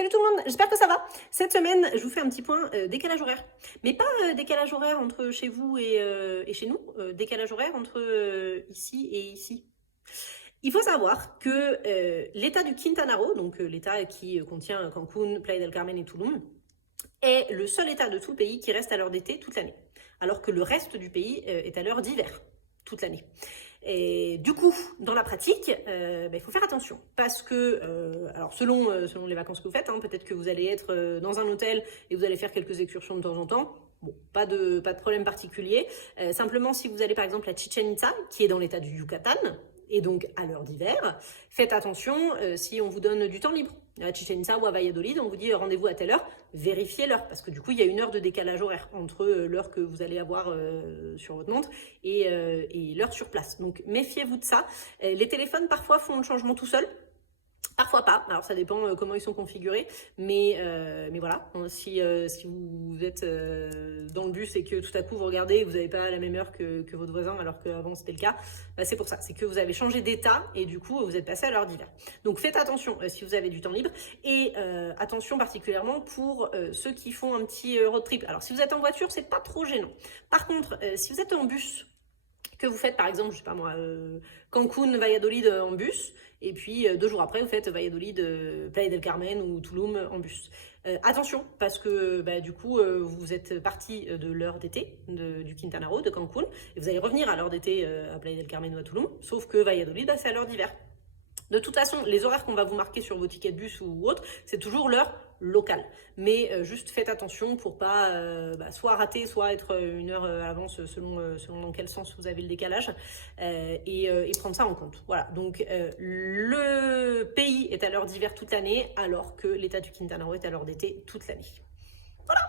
Salut tout le monde, j'espère que ça va. Cette semaine, je vous fais un petit point décalage horaire. Mais pas décalage horaire entre chez vous et chez nous, décalage horaire entre ici et ici. Il faut savoir que l'état du Quintana Roo, donc l'état qui contient Cancún, Playa del Carmen et Tulum, est le seul état de tout le pays qui reste à l'heure d'été toute l'année, alors que le reste du pays est à l'heure d'hiver toute l'année. Et du coup, dans la pratique, il faut faire attention parce que, alors selon les vacances que vous faites, hein, peut-être que vous allez être dans un hôtel et vous allez faire quelques excursions de temps en temps. Bon, pas de problème particulier. Simplement, si vous allez par exemple à Chichen Itza, qui est dans l'état du Yucatan, et donc à l'heure d'hiver, faites attention si on vous donne du temps libre. À Chichen Itza ou à Valladolid, on vous dit rendez-vous à telle heure, vérifiez l'heure, parce que du coup, il y a une heure de décalage horaire entre l'heure que vous allez avoir sur votre montre et l'heure sur place. Donc méfiez-vous de ça. Les téléphones, parfois, font le changement tout seul. Parfois pas, alors ça dépend comment ils sont configurés, mais voilà, si vous êtes dans le bus et que tout à coup vous regardez et que vous n'avez pas la même heure que votre voisin alors qu'avant c'était le cas, c'est pour ça, c'est que vous avez changé d'état et du coup vous êtes passé à l'heure d'hiver. Donc faites attention si vous avez du temps libre et attention particulièrement pour ceux qui font un petit road trip. Alors si vous êtes en voiture, c'est pas trop gênant. Par contre, si vous êtes en bus, que vous faites par exemple, je sais pas moi, Cancún, Valladolid en bus, et puis 2 jours après, vous faites Valladolid, Playa del Carmen ou Tulum en bus. Attention, parce que du coup, vous êtes parti de l'heure d'été du Quintana Roo, de Cancún, et vous allez revenir à l'heure d'été à Playa del Carmen ou à Tulum, sauf que Valladolid, c'est à l'heure d'hiver. De toute façon, les horaires qu'on va vous marquer sur vos tickets de bus ou autres, c'est toujours l'heure locale. Mais juste faites attention pour pas soit rater, soit être une heure à l'avance selon dans quel sens vous avez le décalage et prendre ça en compte. Voilà, donc le pays est à l'heure d'hiver toute l'année alors que l'état du Quintana Roo est à l'heure d'été toute l'année. Voilà.